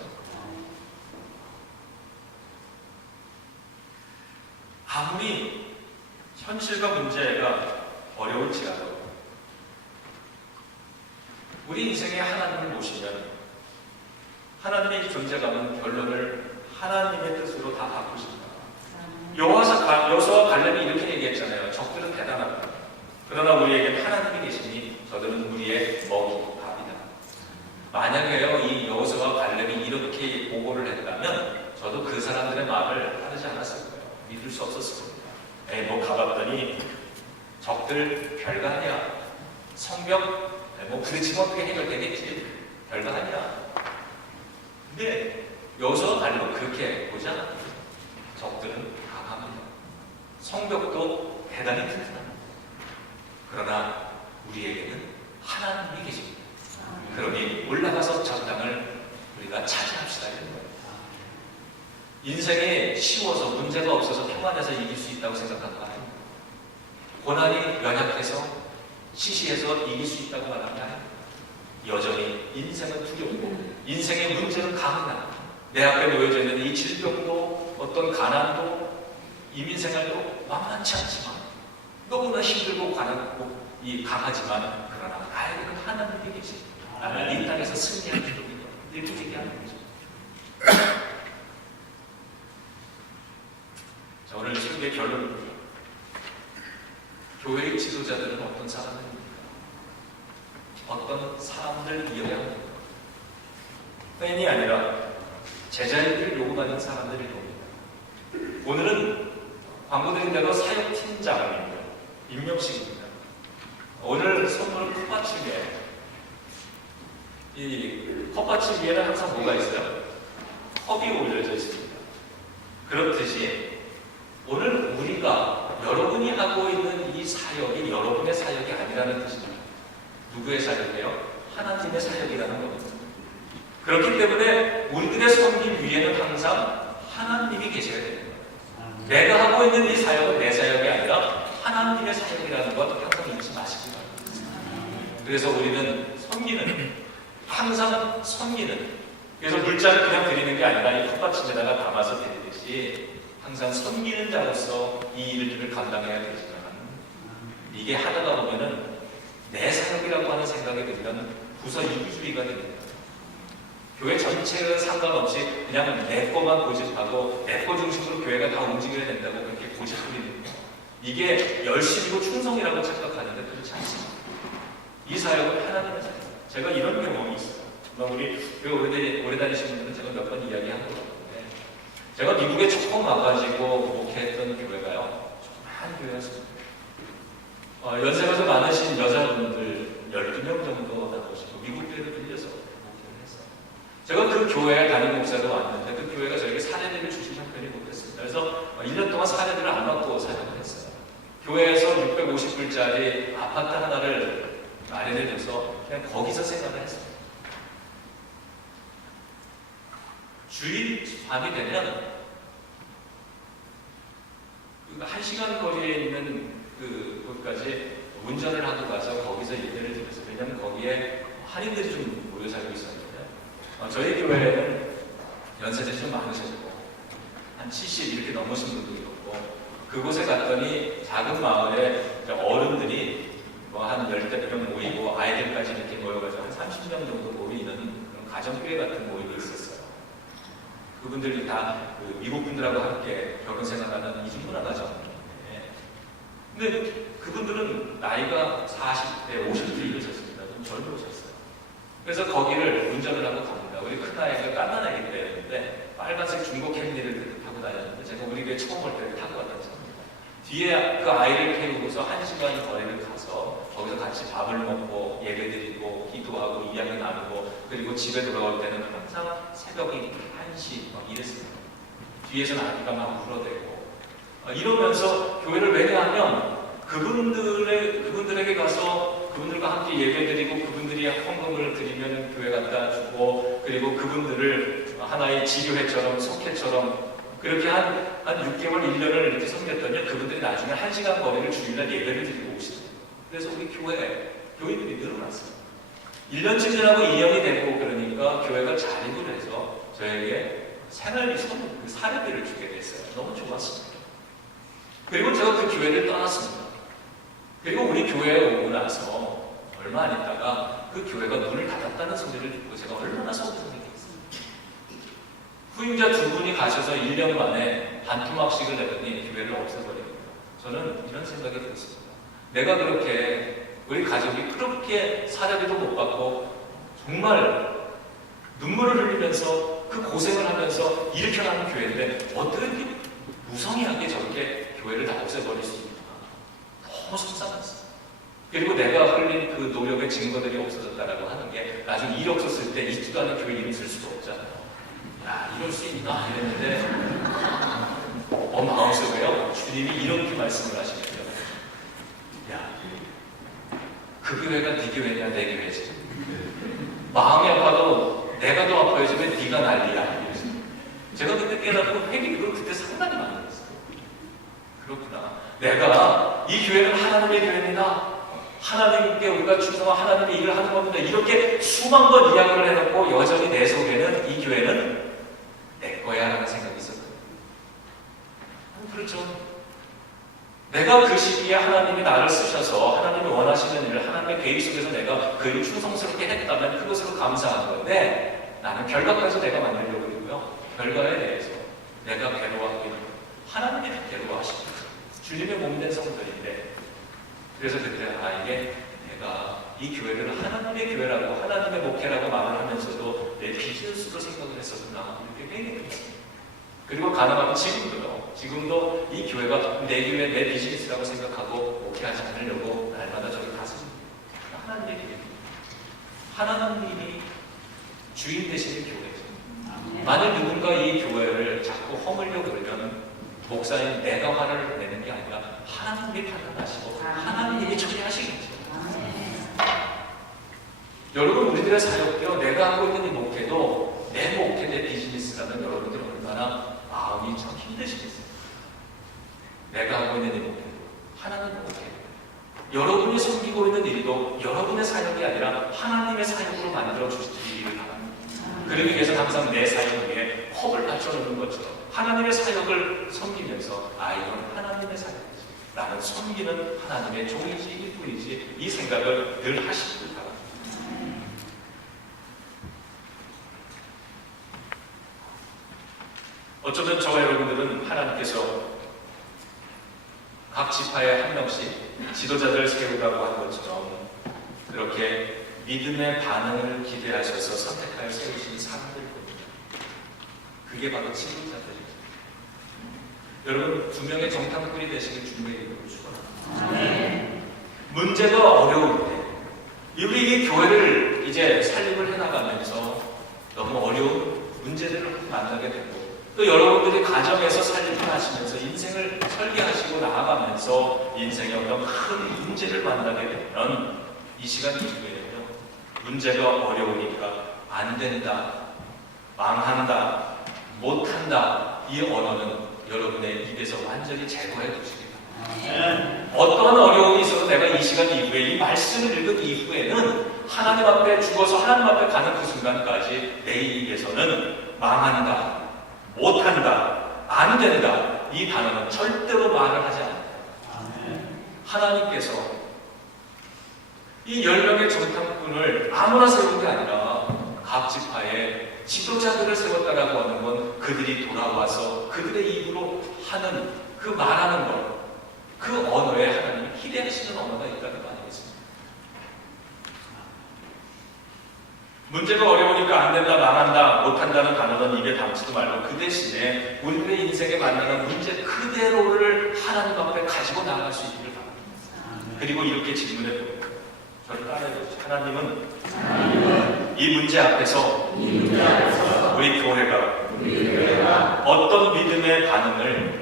아무리 현실과 문제가 어려울지라도 우리 인생에 하나님을 모시면 하나님의 존재감은 결론을 하나님의 뜻으로 다 바꾸십니다. 여호수아와 갈렙이 이렇게 얘기했잖아요. 적들은 대단하다. 그러나 우리에게 하나님이 계시니 저들은 우리의 먹이고 밥이다. 만약에요 이 여호수아와 갈렙이 이렇게 보고를 했다면 저도 그 사람들의 말을 따르지 않았을 거예요. 믿을 수 없었을 겁니다. 뭐 가봤더니 적들 별거 아니야. 성벽 뭐 부딪히면 어떻게 해결되겠지. 별거 아니야. 근데 여호수아와 갈렙은 그렇게 보지 않아요. 적들은 강합니다. 성벽도 대단히 튼튼합니다. 그러나 우리에게는 하나님이 계십니다. 그러니 올라가서 저 땅을 우리가 차지합시다 이런 거예요. 인생이 쉬워서 문제가 없어서 평안해서 이길 수 있다고 생각하는 거 아닙니다. 고난이 연약해서 시시해서 이길 수 있다고 말하는 거 아닙니다. 여전히 인생은 두렵고 인생의 문제는 강하다. 내 앞에 놓여져 있는 이 질병도 어떤 가난도 이민생활도 만만치 않지만 너무나 힘들고 가난하고 강하지만 그러나 나에게는 하나님이 계시니 나는 이 땅에서 승리할 줄로 믿어. 이렇게 얘기하는 거죠. 자, 오늘 수업의 결론입니다. 교회의 지도자들은 어떤 사람들입니까? 어떤 사람들 이어야 합니까? 팬이 아니라 제자들을 요구하는 사람들이 됩니다. 오늘은 광고드린 대로 사역팀장입니다. 임명식입니다. 오늘 선물은 컵받침이에요. 이 컵받침 위에는 항상 뭐가 있어요? 컵이 올려져 있습니다. 그렇듯이 오늘 우리가 여러분이 하고 있는 이 사역이 여러분의 사역이 아니라는 뜻입니다. 누구의 사역이에요? 하나님의 사역이라는 겁니다. 그렇기 때문에 우리들의 섬김 위에는 항상 하나님이 계셔야 됩니다. 내가 하고 있는 이 사역은 내 사역이 아니라 하나님의 사역이라는 것 항상 잊지 마시기 바랍니다. 그래서 우리는 섬기는, 항상 섬기는, 그래서 물자를 그냥 드리는 게 아니라 이 컵받침에다가 담아서 드리듯이 항상 섬기는 자로서 이 일들을 감당해야 되지만, 이게 하다가 보면은 내 사역이라고 하는 생각이 들면 부서 이기주의가 됩니다. 교회 전체가 상관없이 그냥 내 거만 고집하고 내 거 중심으로 교회가 다 움직여야 된다고 그렇게 고집부리는 거예요. 이게 열심이고 충성이라고 착각하는데 그렇지 않습니다. 이 사역은 하나님의 사역. 제가 이런 경험이 있어요. 우리 교회 오래 다니신 분들은 제가 몇 번 이야기한 것 같은데, 제가 미국에 처음 와가지고 목회했던 교회가요, 조그만 교회였습니다. 연세가 좀 많으신 여자분들 12명 정도 나오시고 미국 교회를 빌려서 목회를 했어요. 제가 그 교회에 담임 목사로 왔는데 그 교회가 저에게 사례들을 주시 형편이 못했습니다. 그래서 1년 동안 사례들을 안 받고 사역을 했어요. 교회에서 650불짜리 아파트 하나를 마련해줘서 그냥 거기서 생각을 했어요. 주일 밤이 되면 그 1시간 거리에 있는 곳까지 운전을 하고 가서 거기서 예배를 드렸어요. 왜냐하면 거기에 한인들이 좀 모여 살고 있었는데, 저희 교회에는 연세들이 좀 많으셨고 한 70 이렇게 넘으신 분도 있고, 그곳에 갔더니 작은 마을에 어른들이 한 10명 모이고 아이들까지 이렇게 모여가지고 한 30명 정도 모이는 그런 가정교회 같은 모임이 있었어요. 그분들이 다 미국 분들하고 함께 결혼 생활하는 이중문화 가정. 근데 그분들은 나이가 40대, 50대 이르셨습니다. 좀 젊으셨어요. 그래서 거기를 운전을 하고 갑니다. 우리 큰아이가 깐난아기 때였는데 빨간색 중고 캠리를 타고 다녔는데, 제가 우리 교회 처음 올 때 타고 왔다는 겁니다. 뒤에 그 아이를 태우고서 1시간 거리를 가서 거기서 같이 밥을 먹고 예배드리고 기도하고 이야기 나누고, 그리고 집에 돌아올 때는 항상 새벽이 1시 막 이랬습니다. 뒤에서는 아기가 막 울어대고 이러면서 교회를 왜냐하면 그분들에게 가서 그분들과 함께 예배드리고 그분들이 헌금을 드리면 교회 갖다 주고, 그리고 그분들을 하나의 지교회처럼 속회처럼 그렇게 한 6개월, 1년을 이렇게 섬겼더니 그분들이 나중에 1시간 거리를 주일날 예배를 드리고 오시더라고요. 그래서 우리 교인들이 늘어났어요. 1년쯤 지나고 2년이 되고 그러니까 교회가 자립을 해서 저에게 생활비 선물, 그 사례비를 주게 됐어요. 너무 좋았습니다. 그리고 제가 그 교회를 떠났습니다. 그리고 우리 교회에 오고 나서 얼마 안 있다가 그 교회가 문을 닫았다는 소리를 듣고 제가 얼마나 서운했어요. 후임자 2분이 가셔서 1년 만에 반토막식을 내더니 교회를 없애버립니다. 저는 이런 생각이 들었습니다. 내가 그렇게, 우리 가족이 그렇게 사례비도 못 받고 정말 눈물을 흘리면서 그 고생을 하면서 일으켜나는 교회인데 어떻게 무성의하게 저렇게 교회를 다 없애버릴 수 있나. 너무 속상했어요. 그리고 내가 흘린 그 노력의 증거들이 없어졌다라고 하는 게 나중에 일 없었을 때 있지도 않은 교회 이름 쓸 수도 없잖아요. 야, 이럴 수 있나 이랬는데 마음속에요, 주님이 이렇게 말씀을 하시거든요. 야, 그 교회가 네 교회냐 내 교회지. 마음이 아파도 내가 더 아파야지만 네가 난리야. 제가 그때 깨닫고 그걸 그때 상당히 많이 했어요. 그렇구나. 내가 이 교회는 하나님의 교회입니다. 하나님께 우리가 충성한 하나님의 일을 하는 겁니다. 이렇게 수만 번 이야기를 해놓고 여전히 내 속에는 이 교회는 내 거야 라는 생각이 있었거든요. 그렇죠. 내가 그 시기에 하나님이 나를 쓰셔서 하나님이 원하시는 일을 하나님의 계획 속에서 내가 그 일을 충성스럽게 했다면 그것으로 감사한 건데, 나는 결과까지 내가 만들려고 그러고요. 결과에 대해서 내가 괴로워하고 있는 하나님이 괴로워하십니다. 주님의 몸된 성도인데, 그래서 그때 이게 내가 이 교회를 하나님의 교회라고 하나님의 목회라고 말을 하면서도 내 비즈니스로 생각을 했었구나 이렇게 회개했습니다. 그리고 가능하면 지금도 이 교회가 내 교회, 내 비즈니스라고 생각하고 목회하지 않으려고 날마다 저기 가습니다. 하나님의 교회, 하나님이 주인 되시는 교회죠. 만약 누군가 이 교회를 자꾸 허물려고 그러면 목사님 내가 화를 내는 게 아니라 하나님이 판단하시고 하나님이 처리하시겠죠. 여러분, 우리들의 사역도 내가 하고 있는 이 목회도 내 목회, 내 비즈니스라면 여러분들 얼마나 마음이 참 힘드시겠어요. 내가 하고 있는 이 목회도 하나님의 목회, 여러분이 섬기고 있는 일도 여러분의 사역이 아니라 하나님의 사역으로 만들어 주시기를 바랍니다. 그러기 위해서 항상 내 사역 위에 컵을 받쳐놓는 것처럼 하나님의 사역을 섬기면서 이건 하나님의 사역이지, 나는 섬기는 하나님의 종이지 일꾼이지, 이 생각을 늘 하시길 바랍니다. 어쩌면 저와 여러분들은 하나님께서 각 지파에 한 명씩 지도자들을 세우라고 한 것처럼 그렇게 믿음의 반응을 기대하셔서 선택하여 세우신 사람들 겁니다. 그게 바로 지도자들입니다. 여러분, 두 명의 정탐꾼이 되시길 주님의 이름으로 축원합니다. 문제가 어려울 때, 우리 이 교회를 이제 살림을 해나가면서 너무 어려운 문제들을 만나게 되고, 또 여러분들이 가정에서 살림을 하시면서 인생을 설계하시고 나아가면서 인생의 어떤 큰 문제를 만나게 되면 이 시간 이후에는요, 문제가 어려우니까 안 된다, 망한다, 못한다, 이 언어는 여러분의 입에서 완전히 제거해 두시기 바랍니다. 어떠한 어려움이 있어도 내가 이 시간 이후에 이 말씀을 읽은 이후에는 하나님 앞에 죽어서 하나님 앞에 가는 그 순간까지 내 입에서는 망한다, 못한다, 안 된다, 이 단어는 절대로 말을 하지 않는다. 하나님께서 이 10명의 정탐꾼을 아무나 세운 게 아니라 각 지파에 지도자들을 세웠다라고 하는 건 그들이 돌아와서 그들의 입으로 하는 그 말하는 것, 그 언어에 하나님이 기대하시는 언어가 있다는 거 아니겠습니까? 문제가 어려우니까 안 된다, 망한다, 못한다는 단어는 입에 담지도 말고 그 대신에 우리의 인생에 만나는 문제 그대로를 하나님 앞에 가지고 나아갈 수 있기를 바랍니다. 그리고 이렇게 질문해 봅니다. 저를 따라해보세요. 하나님은 이 문제 앞에서 우리 교회가 어떤 믿음의 반응을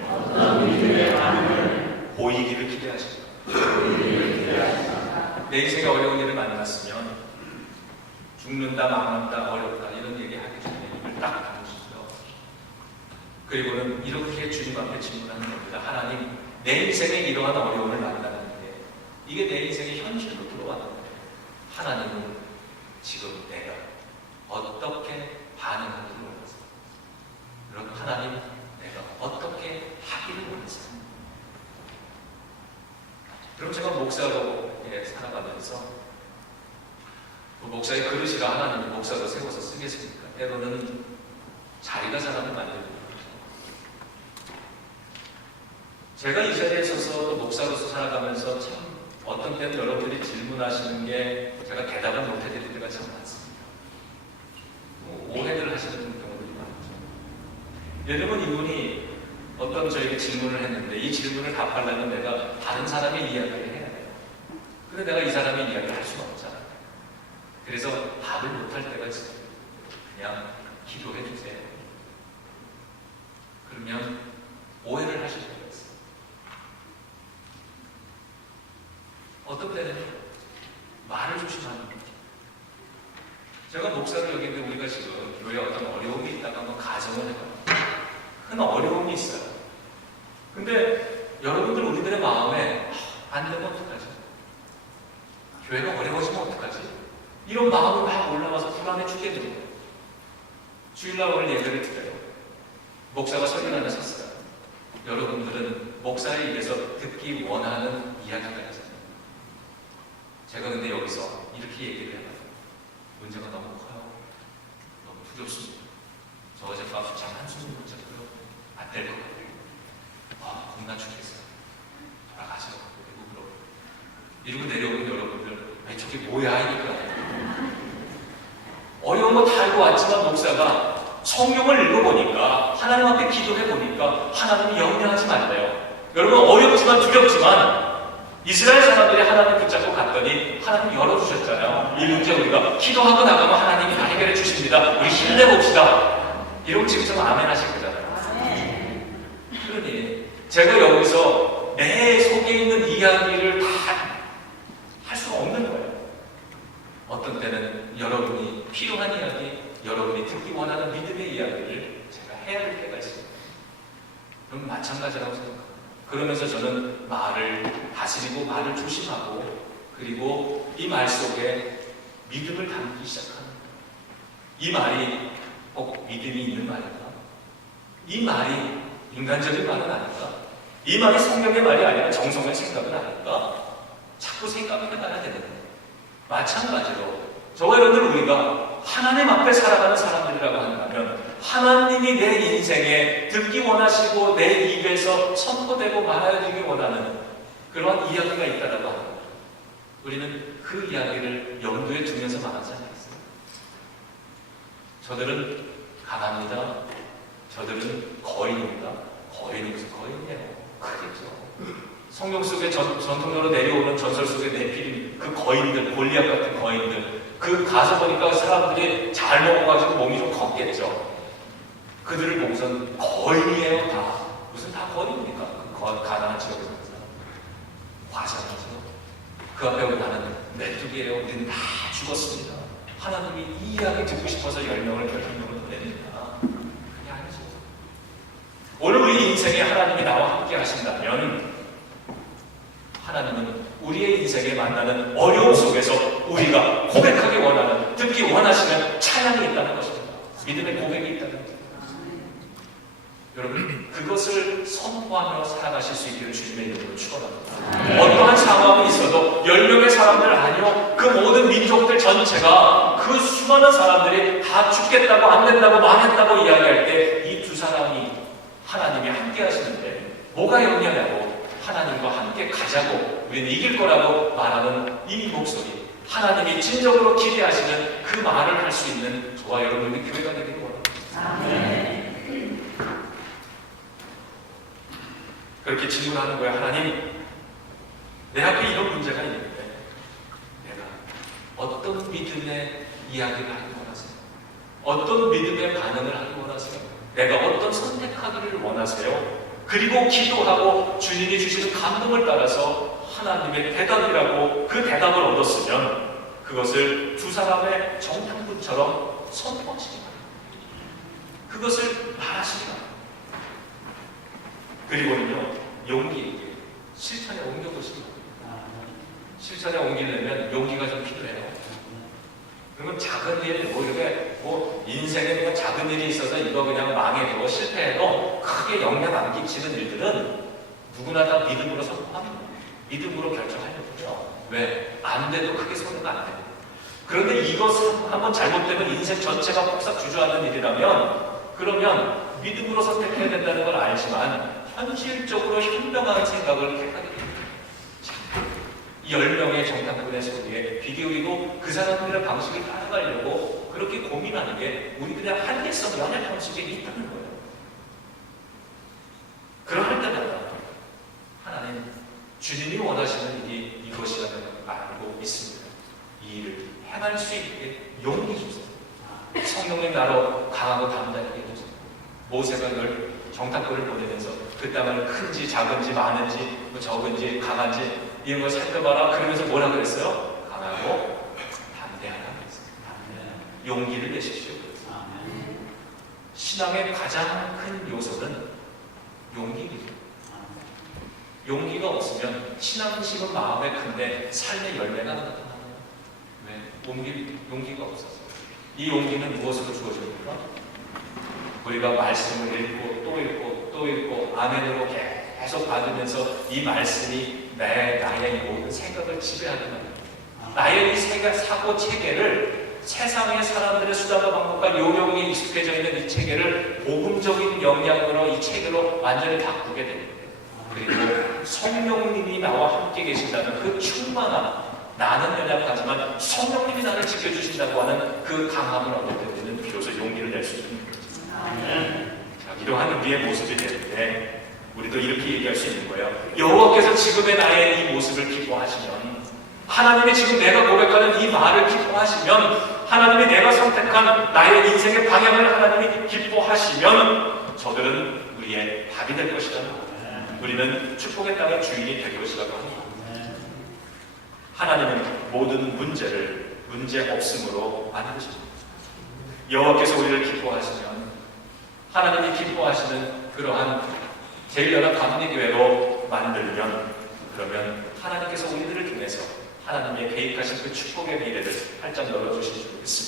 보이기를 기대하십니다. 내 인생에 어려운 일을 만났으면 죽는다, 망한다, 어렵다 이런 얘기 하기 전에 입을 딱 다무시죠. 그리고는 이렇게 주님 앞에 질문하는 겁니다. 하나님, 내 인생에 이러한 어려움을 만나는데 이게 내 인생의 현실로 들어왔는데 하나님은 지금 내가 어떻게 반응하기를 원하세요? 그럼 하나님, 내가 어떻게 하기를 원하세요? 그럼 제가 목사로 살아가면서 목사의 그릇이라 하나님이 목사로 세워서 쓰겠습니까? 때로는 자리가 사람을 만들고 제가 이 자리에 서서 목사로서 살아가면서 참 어떤 때는 여러분들이 질문하시는 게 제가 대답을 못 해드릴 때가 참 많습니다. 오해를 하시는 경우들이 많죠. 예를 들면 이분이 어떤 저에게 질문을 했는데 이 질문을 답하려면 내가 다른 사람의 이야기를 해야 돼요. 근데 내가 이 사람의 이야기를 할 수는 없잖아요. 그래서 답을 못할 때가 있어요. 그냥 기도해 주세요. 그러면 오해를 하실 때가 있어요. 어떤 때는 말을 조심하는 거죠. 제가 목사를 여기는데 우리가 지금 교회에 어떤 어려움이 있다가 한번 가정을 해봐요. 큰 어려움이 있어요. 근데 여러분들 우리들의 마음에 안 되면 어떡하지? 교회가 어려워지면 어떡하지? 이런 마음이 막 올라와서 불안해 죽겠는 거예요. 주일날 오늘 예배를 드려요. 목사가 설교하는 섰어요. 여러분들은 목사의 입에서 듣기 원하는 이야기가 있잖아요. 제가 근데 여기서 이렇게 얘기를 해봐요. 문제가 너무 커요. 너무 두렵습니다. 저 어젯밤 잠 한숨을 못 자고요. 안 될 것 같아요. 겁나 죽겠어요. 돌아가죠. 이러고 내려오는 여러분들, 저게 뭐야 이니까. 어려운 거 다 알고 왔지만 목사가 성경을 읽어보니까 하나님 앞에 기도해보니까 하나님이 염려하지 말래요. 여러분, 어렵지만 두렵지만 이스라엘 사람들이 하나님 붙잡고 갔더니 하나님 열어주셨잖아요. 이 문제 우리가 기도하고 나가면 하나님이 다 해결해 주십니다. 우리 힘내봅시다. 이러고 지금 좀 아멘 하실 거잖아요. 그러니 제가 여기서 내 속에 있는 이야기를 다 할 수가 없는 거예요. 어떤 때는 여러분이 필요한 이야기, 여러분이 듣기 원하는 믿음의 이야기를 제가 해야 할 때가 있습니다. 그럼 마찬가지라고 생각합니다. 그러면서 저는 말을 다스리고 말을 조심하고 그리고 이 말 속에 믿음을 담기 시작합니다. 이 말이 꼭 믿음이 있는 말인가? 이 말이 인간적인 말은 아닌가? 이 말이 성경의 말이 아니라 정성의 생각은 아닌가? 자꾸 생각해 나가야 되는 거예요. 마찬가지로 저와 여러분들 우리가 하나님 앞에 살아가는 사람들이라고 한다면 하나님이 내 인생에 듣기 원하시고 내 입에서 선포되고 말하기 원하는 그런 이야기가 있다고 합니다. 우리는 그 이야기를 염두에 두면서 말하지 않겠습니까? 저들은 강합니다. 저들은 거인입니다. 거인이 무슨 거인이에요? 크겠죠. 성경 속에 전통으로 내려오는 전설 속의 네피림, 그 거인들, 골리앗 같은 거인들, 그 가서 보니까 사람들이 잘 먹어가지고 몸이 좀 컸겠죠. 그들을 보고선 거인이에요, 다. 무슨 다 거인입니까? 그 가난한 지역에 사는 사람. 과장하죠. 그 앞에 나는 메뚜기예요. 우리는 다 죽었습니다. 하나님이 이 이야기 듣고 싶어서 10명을 결정적으로 보냅니다. 그게 아니죠. 오늘 우리 인생에 하나님이 나와 함께 하신다면 하나님은 우리의 인생에 만나는 어려움 속에서 우리가 고백하기 원하는, 듣기 원하시는 찬양이 있다는 것입니다. 믿음의 고백이 있다는 것입니다. 여러분, 그것을 선포하며 살아가실 수 있기를 주님의 이름으로 축원합니다. 어떠한 상황이 있어도 10명의 사람들 아니요, 그 모든 민족들 전체가 그 수많은 사람들이 다 죽겠다고 안 된다고 말했다고 이야기할 때 이 두 사람이 하나님이 함께 하시는데 뭐가 영향하고 하나님과 함께 가자고 우리는 이길 거라고 말하는 이 목소리, 하나님이 진정으로 기대하시는 그 말을 할 수 있는 저와 여러분의 교회가 되길 원합니다. 그렇게 질문하는 거예요. 하나님, 내 앞에 이런 문제가 있는데 내가 어떤 믿음의 이야기를 하기 원하세요? 어떤 믿음의 반응을 하기 원하세요? 내가 어떤 선택하기를 원하세요? 그리고 기도하고 주님이 주시는 감동을 따라서 하나님의 대답이라고 그 대답을 얻었으면 그것을 두 사람의 정탐꾼처럼 선포하시기 바랍니다. 그것을 말하시기 바랍니다. 그리고는요, 용기 있게 실천에 옮겨보시기 바랍니다. 실천에 옮기려면 용기가 좀 필요해요. 그러면 작은 일, 인생에 그냥 작은 일이 있어서 이거 그냥 망해도 실패해도 크게 영향 안 끼치는 일들은 누구나 다 믿음으로 선포합니다. 믿음으로 결정하려고요. 왜? 안 돼도 크게 손해가 안 돼요. 그런데 이것을 한번 잘못되면 인생 전체가 폭삭 주저하는 일이라면 그러면 믿음으로 선택해야 된다는 걸 알지만 현실적으로 현명한 생각을 택하게 됩니다. 10명의 정탐꾼의 소리에 귀 기울이고 그 사람들의 방식을 따라가려고 그렇게 고민하는 게 우리들의 한계성, 연약함 속에 있다는 거예요. 그럴 때마다 하나님, 주님이 원하시는 일이 이것이라는 걸 알고 있습니다. 이 일을 행할 수 있게 용기 주세요. 성령님 나로 강하고 담대하게 해주세요. 모세가 늘 정탐꾼을 보내면서 그 땅을 큰지 작은지 많은지 적은지 강한지 이런 걸 살펴봐라. 그러면서 뭐라 그랬어요? 강하고 담대하라 그랬어요. 용기를 내십시오. 신앙의 가장 큰 요소는 용기입니다. 용기가 없으면 신앙심은 마음에 큰데 삶의 열매가 나타나요. 왜? 용기가 없어서. 이 용기는 무엇으로 주어집니까? 우리가 말씀을 읽고 또 읽고 또 읽고 아멘으로 계속 받으면서 이 말씀이 나의 모든 생각을 지배하게 합니다. 나의 이 사고 체계를 세상의 사람들의 수단과 방법과 요령이 익숙해져 있는 이 체계를 복음적인 영향으로 이 체계로 완전히 바꾸게 됩니다. 그리고 성령님이 나와 함께 계신다는 그 충만함, 나는 연약하지만 성령님이 나를 지켜주신다고 하는 그 강함을 얻을 때는 비로소 용기를 낼 수 있는 거죠. 이러한 우리의 모습이 되는데 우리도 이렇게 얘기할 수 있는 거예요. 여호와께서 지금의 나의 이 모습을 기뻐하시면, 하나님이 지금 내가 고백하는 이 말을 기뻐하시면, 하나님이 내가 선택한 나의 인생의 방향을 하나님이 기뻐하시면 저들은 우리의 답이 될 것이다. 우리는 축복의 땅의 주인이 될 것이라고 합니다. 하나님은 모든 문제를 문제 없음으로 만드십니다. 여호와께서 우리를 기뻐하시면 하나님이 기뻐하시는 그러한 제일 연합 감리교회로 만들면 그러면 하나님께서 우리들을 통해서 하나님의 계획하신 그 축복의 미래를 활짝 열어주실 줄 믿습니다.